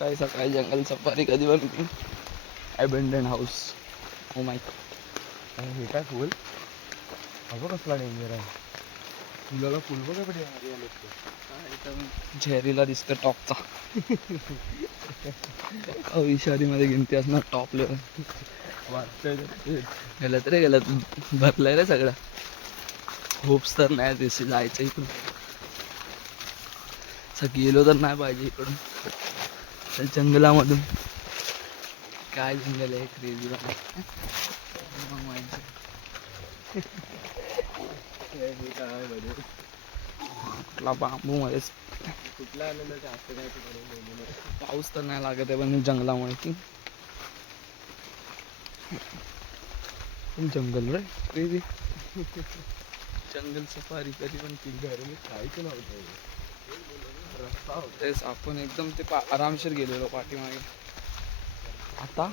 सकाळी सकाळी जंगल सफारी कधी पण अबेंडन हाऊस ओ माय हे काय फुल? अगं कसला डेंजर आहे. फुलाला फुल बघा कडे झेरीला दिसतं टॉपचा. विषारीमध्ये गिनती असणार टॉप लेवल वाटतंय गेलं रे गेलं भरलंय रे सगळं. होप्स तर नाही दिसते जायचं इकडून. गेलो तर नाही पाहिजे इकडून. जंगलामधून. काय जंगल आहे क्रेझी कुठला बांबू मध्ये कुठला आलेलं जास्त काय पाऊस तर नाही लागत आहे पण जंगलामुळे की. जंगल रे क्रेझी जंगल सफारी कधी पण ती घर मी काहीच नव्हतं रस्ता होतेस आपण एकदम ते पा- आरामशीर गेलेलो पाठीमागे. आता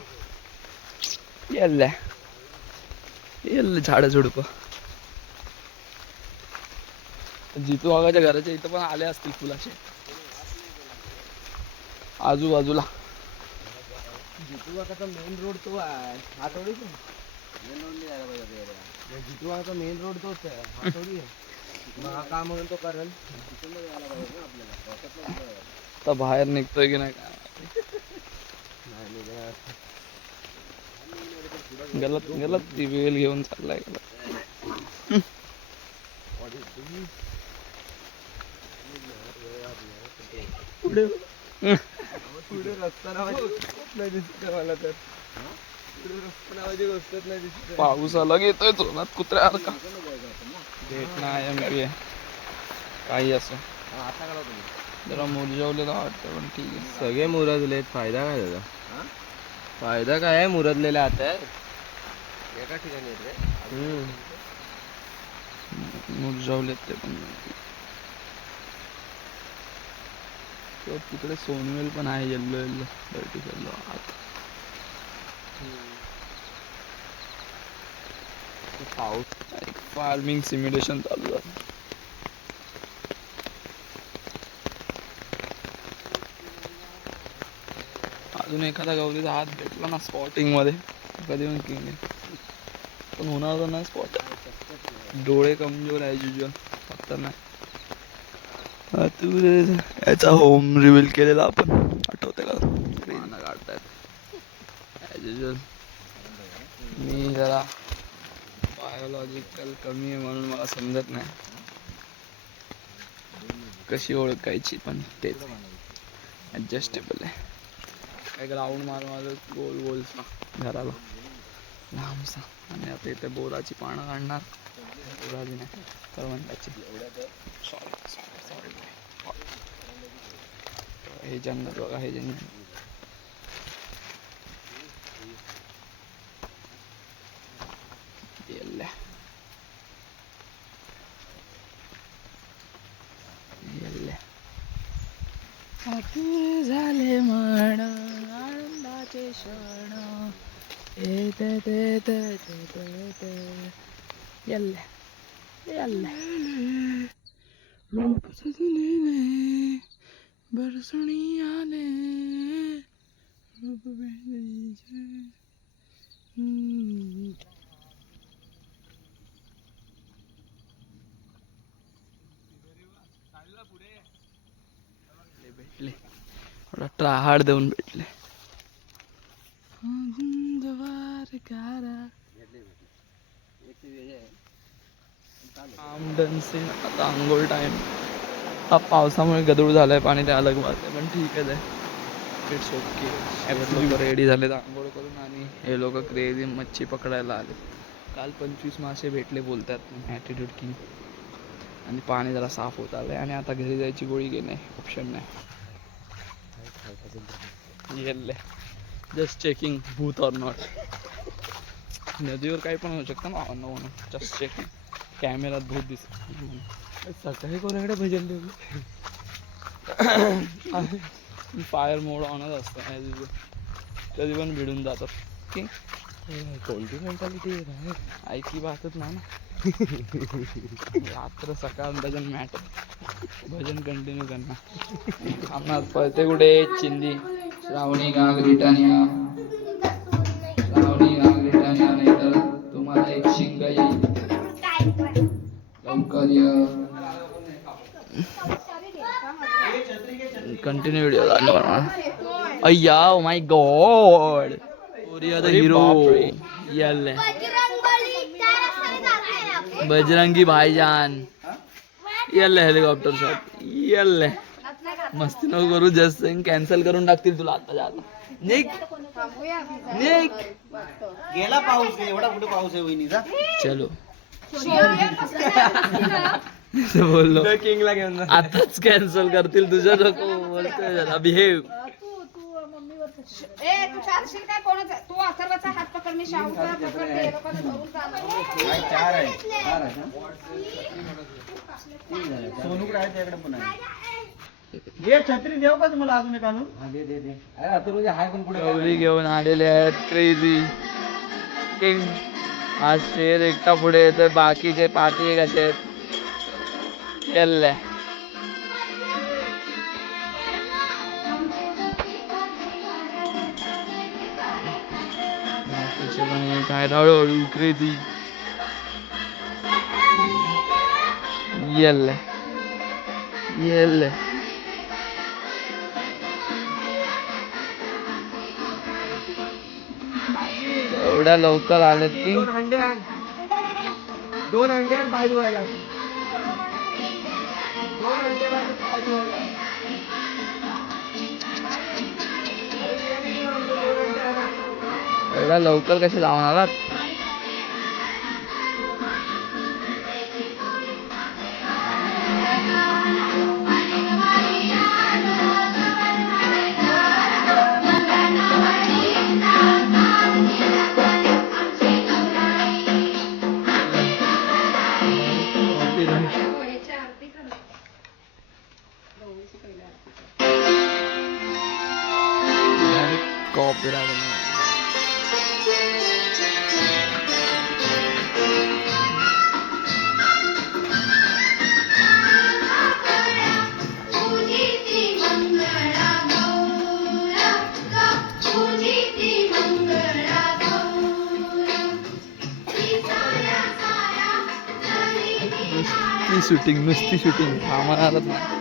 येल्ल्या येल्ले झाडं झुडप. जितू वाघाच्या घराच्या इथं पण आले असतील फुलाचे. आजूबाजूला. जितू काकाचा मेन रोड तो आहे. हा थोडी मेन रोड नाही पाहिजे जितू काकाचा मेन रोड तोच आहे. हा थोडी आहे. मग हा म्हणून तो करेल. आता बाहेर निघतोय की नाही काय. गलत गलत ती वेल घेऊन चाललाय. गलत पुढे पुढे रस्ता मला तर? पाऊस आला की येतोय जोरात कुत्र्यासारखा भेट नाही एम पी आहे काही असो. हा, जरा मुरझवलेला वाटतं पण ठीक आहे. सगळे मुरदलेत. फायदा काय त्याचा? फायदा काय आहे मुरदलेले आता? एका ठिकाणी मुरझवलेत ते पण. तिकडे सोनवेल पण आहे येल्लो येल्लो. डर्टी येल्लो आत. पाऊस फार्मिंग सिम्युलेशन चालू झालं. अजून एखादा गवलीचा हात भेटला ना स्पॉटिंगमध्ये कधी पण किंग पण होणार तर नाही स्पॉट डोळे कमजोर आहे युजल फक्त नाही. तू याचा होम रिव्हील केलेला आपण आठवते का पानं काढतायत रिझल्ट मी जरा बायोलॉजिकल कमी आहे म्हणून मला समजत नाही. कशी ओळखायची पण तेच. ॲडजस्टेबल आहे. काय ग्राउंड मार माझं गोल गोलचा घराला. लांबसा. आणि आता इथे बोराची पानं काढणार. बोराची नाही करवंदाची. सॉरी सॉरी सॉरी हे जंगल बघा हे जंगल येल्ल्या येल्ल्या आतुर झाले म्हण आनंदाचे क्षण. येत ते येत रूप सजलेले बरसणी आले. रूप बेलीचे हम्म. भेटले थोडा ट्राहाड देऊन भेटले. आता आंघोळ टाइम हा पावसामुळे गदूळ झालाय पाणी ते अलग आहे पण ठीक आहे इट्स ओके रेडी झाले आंघोळ करून आणि हे लोक क्रेझी मच्छी पकडायला आले. काल पंचवीस मासे भेटले बोलतात. ॲटिट्यूड किंग आणि पाणी जरा साफ होत आलंय. आणि आता घरी जायची गोळी घे नाही ऑप्शन नाही. येल्ले. जस्ट चेकिंग भूत ऑर नॉट नदीवर काही पण होऊ शकतं ना? नो जस्ट चेकिंग कॅमेरात भूत दिस सकाळी कोणाकडे भजन देऊ फायर मोड ऑनच असतं. कधी पण भिडून जातात. की कोणती मेंटॅलिटी आहे ऐकी बातच ना ना रात्र सकाळ डझन मॅटर भजन कंटिन्यू करणार आम्हाला पळते कुठे चिंदी श्रावणी गाग रिटर्न या श्रावणी गाग रिटर्न या नाहीतर तुम्हाला एक शिंग येईल लवकर कंटिन्यू व्हिडिओ अय्या ओ माय गॉड हिरो येल्ले बजरंगी भाईजान येल्ले हेलिकॉप्टर शॉट येल्ले मस्ती नको करू जस्ट कॅन्सल करून टाकतील तुला आता आता निक निक गेला पाऊस एवढा कुठे पाऊस आहे वहिनीचा चलो बोललो किंगला घेऊन आताच कॅन्सल करतील तुझ्या नको बिहेव ए तू चालशील काय कोणाचा तू अथर्वचा हात पकड मी शाहूचा पकडते लोकांना धरून चालव. चार आहे. चार आहे सोनूकडे आहे त्याकडे पण आहे. घे छत्री देऊ का तुम्हाला अजून एक आणून? दे दे दे. अरे हाय पण पुढे गौरी घेऊन आलेले आहेत क्रेझी किंग आज शेर एकटा पुढे येतोय बाकीचे पाठी कसे आहेत? येल्ले. बाकीचे पण हे काय हळूहळू क्रेझी येल्ले. येल्ले. एवढ्या लवकर आलेत की? दोन अंडे आण. दोन अंडे आण पाय धुवायला. दोन अंडे आण पाय धुवायला. एवढ्या लवकर कसे लावून आलात? शूटिंग नुसती शूटिंग थांबणारच नाही.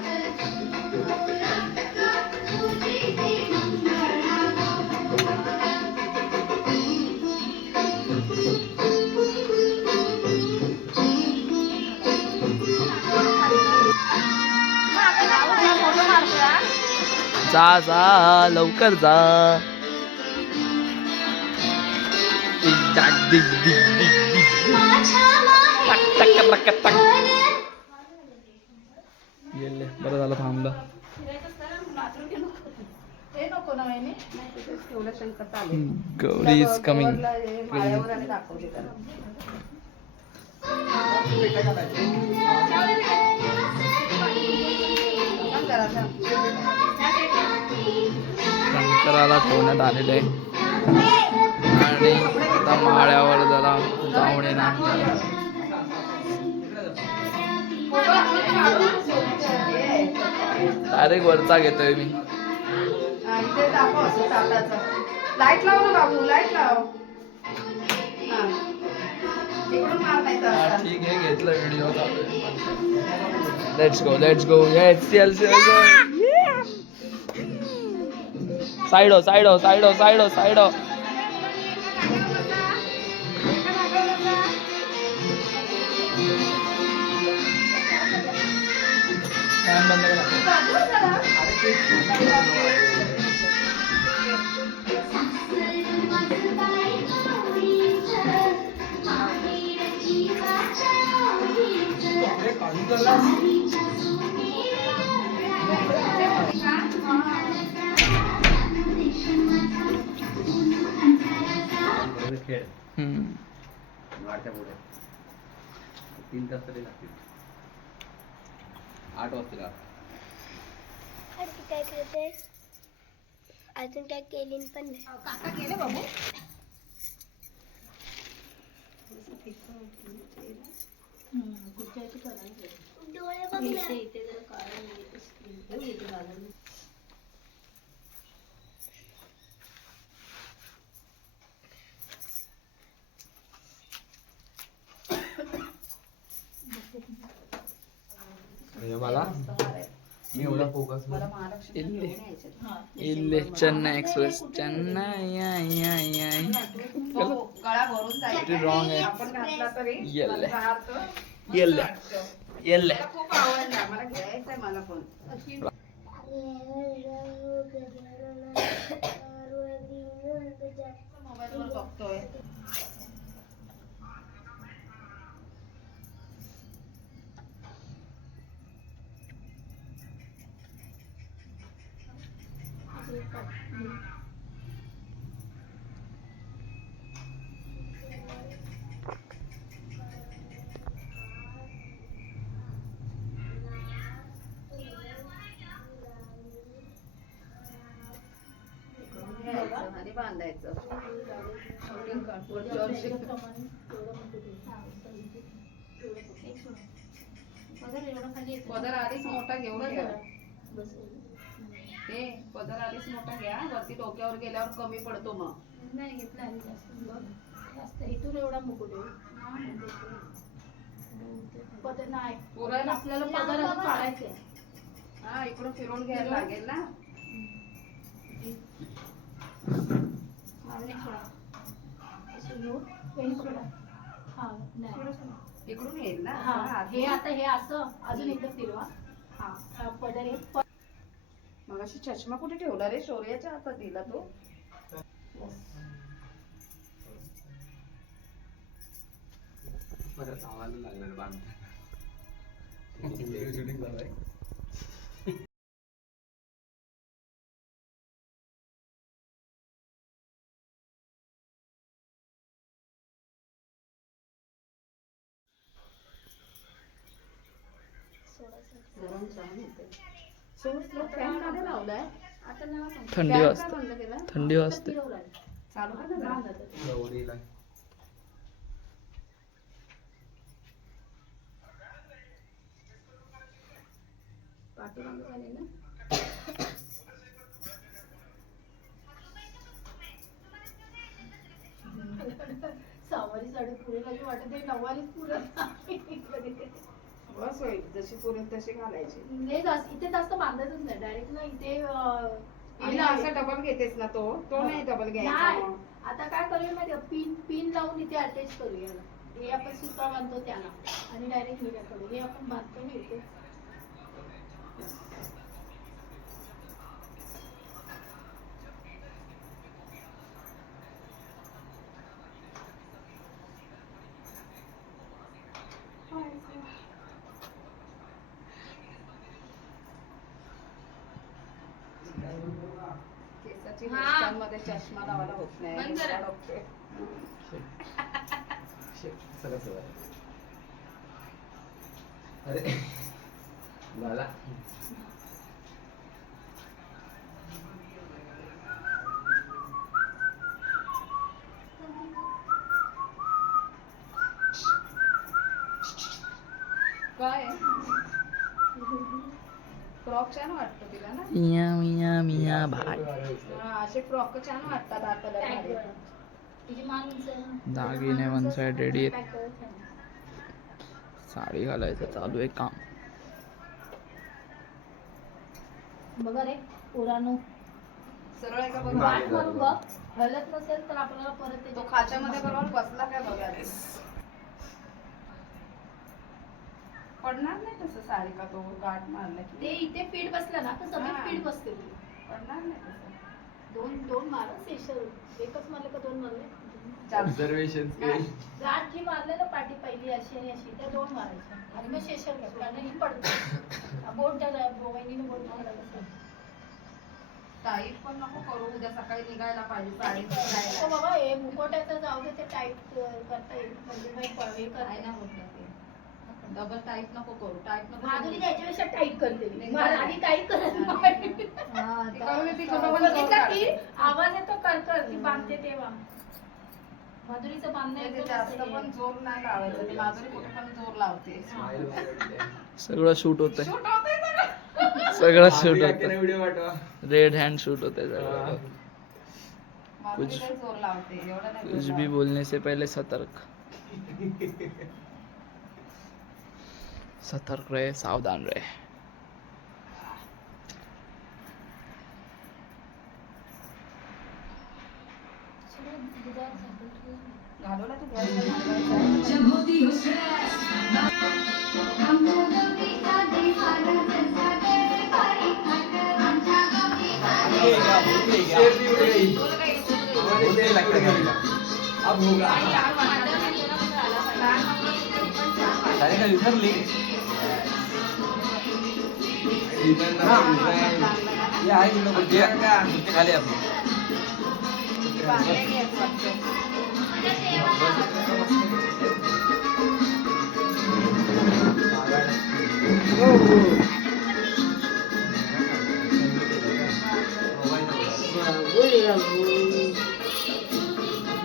जा जा लवकर जा. टिक टाक डिक डिक डिक गेले बरं झालं थांबलं. Gauri is coming. शंकराला ठेवण्यात आलेलं आहे. आणि आता माळ्यावर जरा जाऊन येणार. डायरेक्ट वरचा घेतोय मी. हा, इथे दाखव असं ताटाचं. लाइट लाव ना बाबू लाइट लाव. हा. हा. ठीक आहे घेतलं video let's go let's go yes yes साईडो साईडो साईडो साईडो साईडो फॅन बंद खेळ हम्म. वाढत्या पुढे तीन तास तरी लागतील आठ वाजतील आता. आणखी काय करते अजून काय केली पण नाही. काका गेले बाबू? डोळे बघ ना फोकस मला महालक्ष्मी इल्ले. इल्ले चेन्नई एक्सप्रेस. चेन्नई आई, आई, आई. तो गळा भरून जायचा रॉंग आहे. आपण घातला तरी येल्ले. येल्ले. येल्ले. मला खूप आवडला. मला घ्यायचंय मला पण. मोबाईलवर बघतोय. बांधायचं. पदर आधीच मोठा घेऊन घ्या. हे पदर आधीच मोठा घ्या. वरती डोक्यावर गेल्यावर कमी पडतो मग. नाही घेतला जास्त. इथून एवढा मुकुट पदर नाही. पुरण आपल्याला पदर अजून काढायचे. हा इकडून फिरून घ्यायला लागेल ना मागणी सोडा असं घेऊन पेन सोडा हा नाही इकडून येईल ना? हा हा, हे आता हे असं अजून एकदा फिरवा. हा. हा, पदर हे प- मग अशी चष्मा कुठे ठेवला रे? शौर्याच्या हातात दिला तो. परत आम्हाला लागणार बांधता गरम छान होते तो फॅन का नाही लावलाय आता नाव सांग. थंडी वाजते. थंडी वाजते. सहावारी साडी लागली वाटत आहे नऊवारीच पुरत. बस होईल जशी पुरेल तशी घालायची. नाही जास्त इथे जास्त बांधायचंच नाही. डायरेक्ट ना इथे अं, आणि हे असं डबल घेतेस ना तो तो नाही डबल घ्यायचा. नाही. मग. आता काय करूया माहिती पिन पिन लावून इथे अटॅच करूया. हे आपण सुद्धा बांधतो त्याला. आणि डायरेक्ट निघा करू हे आपण बांधतो ना इथे. हा. हेअरस्टाईलमध्ये चष्मा लावायला होत नाही बंद करा. सगळं सगळं अरे झाला काय फ्रॉक छान वाटतो तिला ना मिया मिया मिया भाई हा, असे फ्रॉक छान वाटतात हा कलरमध्ये. दागिने वन साइड रेडी. साडी घालायचं चालू आहे काम. बघा रे पोरानो. सरळ आहे का बघ? वाट मारून बघ. हलत नसेल तर आपल्याला परत तो त्याच्यात- खाच्यामध्ये बरोबर बसला काय बघा? रे. पडणार नाही तसं साडी का तो? गाठ मारला की. ते इथे पीठ बसलं ना तर सगळी हा. पीठ बसते ती. पडणार नाही तसं. दोन दोन मार सेशल एकच मारले का दोन मारले. ऑब्झर्वेशन गाठ जी मारले ना पाठी पहिली अशी आणि अशी त्या दोन मारायच्या. आणि मग घ्या कारण ही पडते बोट ज्याला वहिनीने बोट मारायला टाईट पण नको करू उद्या सकाळी निघायला पाहिजे साडी. बाबा हे मुकोट्याचं जाऊ दे ते टाईट करता येईल. म्हणजे मग हे करता नाही ना डबल टाईट नको करू टाईट नको माधुरी. त्याच्यापेक्षा टाईट करते मी. मला. आधी टाईट करत हा. नाही. ती करून ती डबल बघितलं जोर की काढते. आवाज येतो करकर ती बांधते तेव्हा माधुरीचं बांधणं म्हणजे एकदम जास्त असं हे. पण जोर नाही लावायचं ती माधुरी कुठे पण जोर लावते सगळं शूट होतंय सगळं. सगळं शूट व्हिडिओ पाठवा रेड हँड शूट होते सगळं माधुरी कुछ- लई जोर लावते एवढं नाही कुछ जोर भी लावत. बोलने से पहले सतर्क सतर्क रहे सावधान रहे। अब होगा। तू गॅसवर घालवायचा. खाली आपण बांगड्या घ्यायचं वाटतं.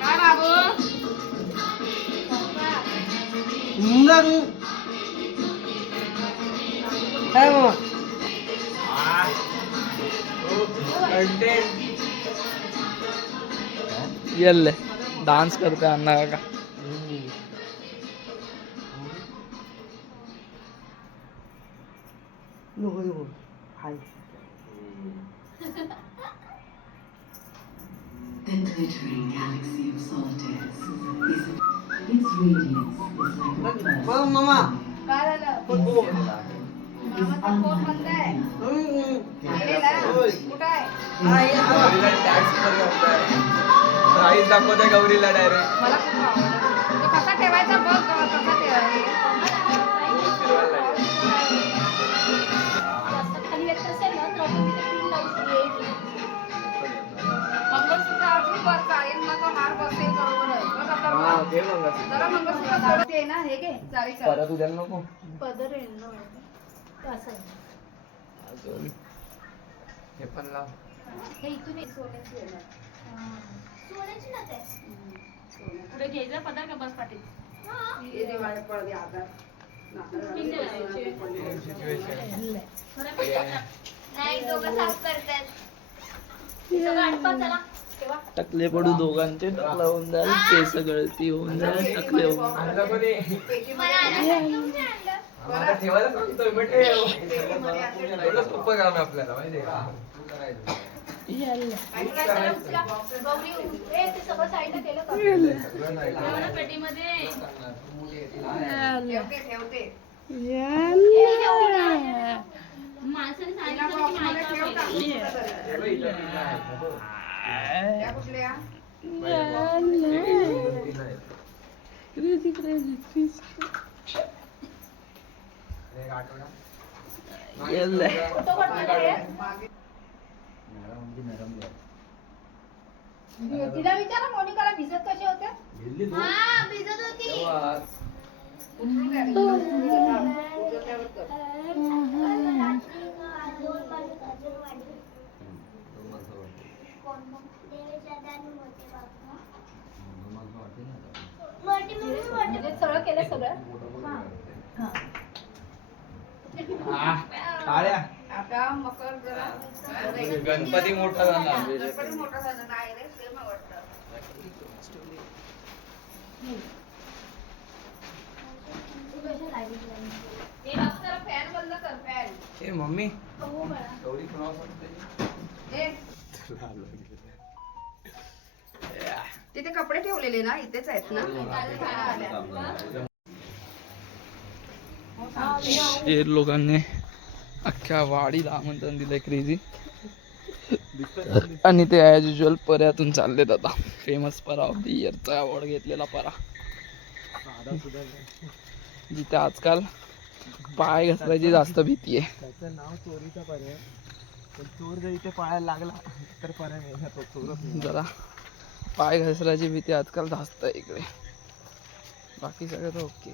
काय बाबू काय मग येल्ले डान्स करते अण्णा काका नको नको हाय The glittering galaxy of solitaires is its radiance is like a बघ मामा काय झालं मामाचा फोन बंद आहे गेलेला? कुठं आहे आईच दाखवते गौरीला डायरेक्ट मला खूप आवडलं तो कसा ठेवायचा बघ कसा ठेवायचा जास्त खाली येत असेल ना हा जरा मंगळसूत्र सोडते ना हे घे चालेल परत उद्या नको पदर आहे. अजून? हे पण लाव. हे इथून एक सोन्याची येणार. सोन्याची ना ते? पुढे घ्यायचा पदर का बस पाटील? हे. नाही दोघं साफ करतात. टकले पडू दोघांचे टकला होऊन जाईल केस गळती होऊन जाईल टकले होऊन जाईल. आम्हाला ठेवायला सांगतोय पण ठेव. एवढं सोपं काम आहे आपल्याला माहितीये का चला उचला. गौरी ए ते सगळं साईडला केलं का ठेवते ठेवते माणसाने तिला box मध्ये माहिती ठेव. टाकून कुठं तरी. आहे. त्या कुठल्या एक- एक, दोन, तीन आहेत. Crazy, crazy, crazy. एक आठवडा येल्ले. फोटो काढतो रे. मागे तिला विचारा मोनिकाला भिजत कसे होते? हा भिजत होती. म्हणजे सगळं केलं सगळं? टाळ्या. आता मकर जरा. गणपती मोठा झाला. गणपती मोठा झाला. नाही रे सेम आवडतं. हे बाबा जरा फॅन बंद कर फॅन ए मम्मी. हो. गौरी तिथे कपडे ठेवलेले ना इथेच आहेत ना. शेर लोकांनी अख्ख्या वाडीला आमंत्रण दिलंय क्रेझी आणि ते ॲज युजल पऱ्यातून चाललेत आता. फेमस परा ऑफ द इयरचा अवॉर्ड घेतलेला परा जिथे आजकाल पाय घसरायची जास्त भीती आहे. त्याचं नाव चोरीचा पर्याय. पण चोर जर इथे पाळायला लागला तर पर्याय नाही तो चोरच नाही. जरा पाय घसरायची भीती आजकाल जास्त आहे इकडे. बाकी सगळं तर ओके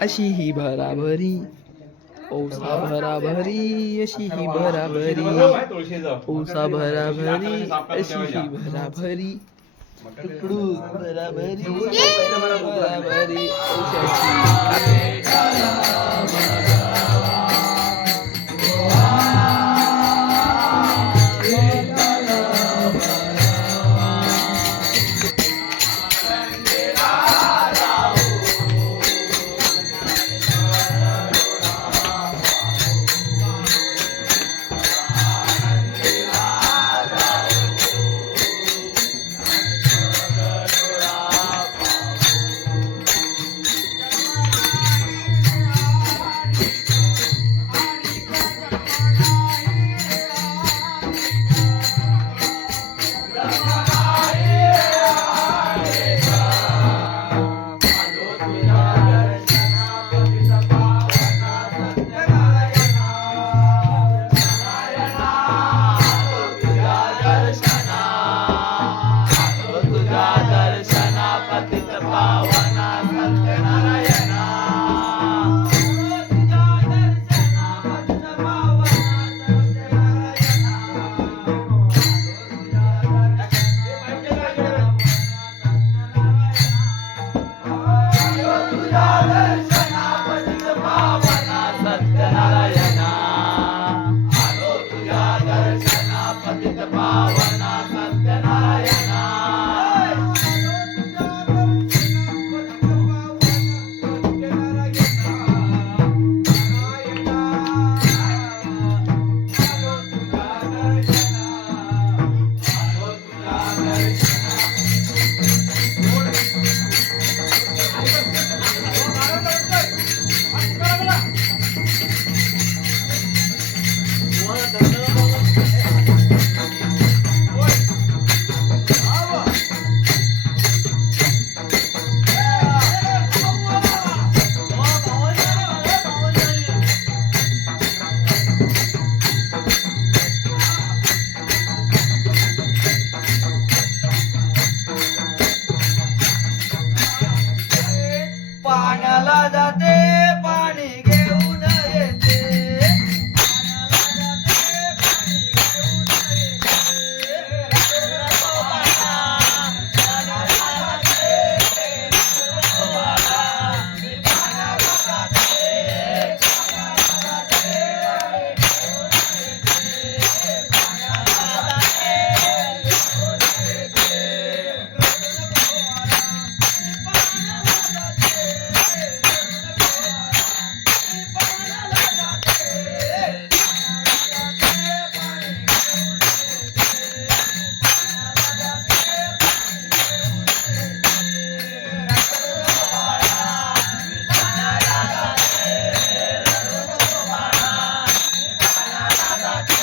अशी ही भराभरी. ओसा भराभरी अशी ही भराभरी. ओसा भराभरी अशी ही भराभरी. तुकडू भराभरी भराभरी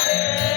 Yeah.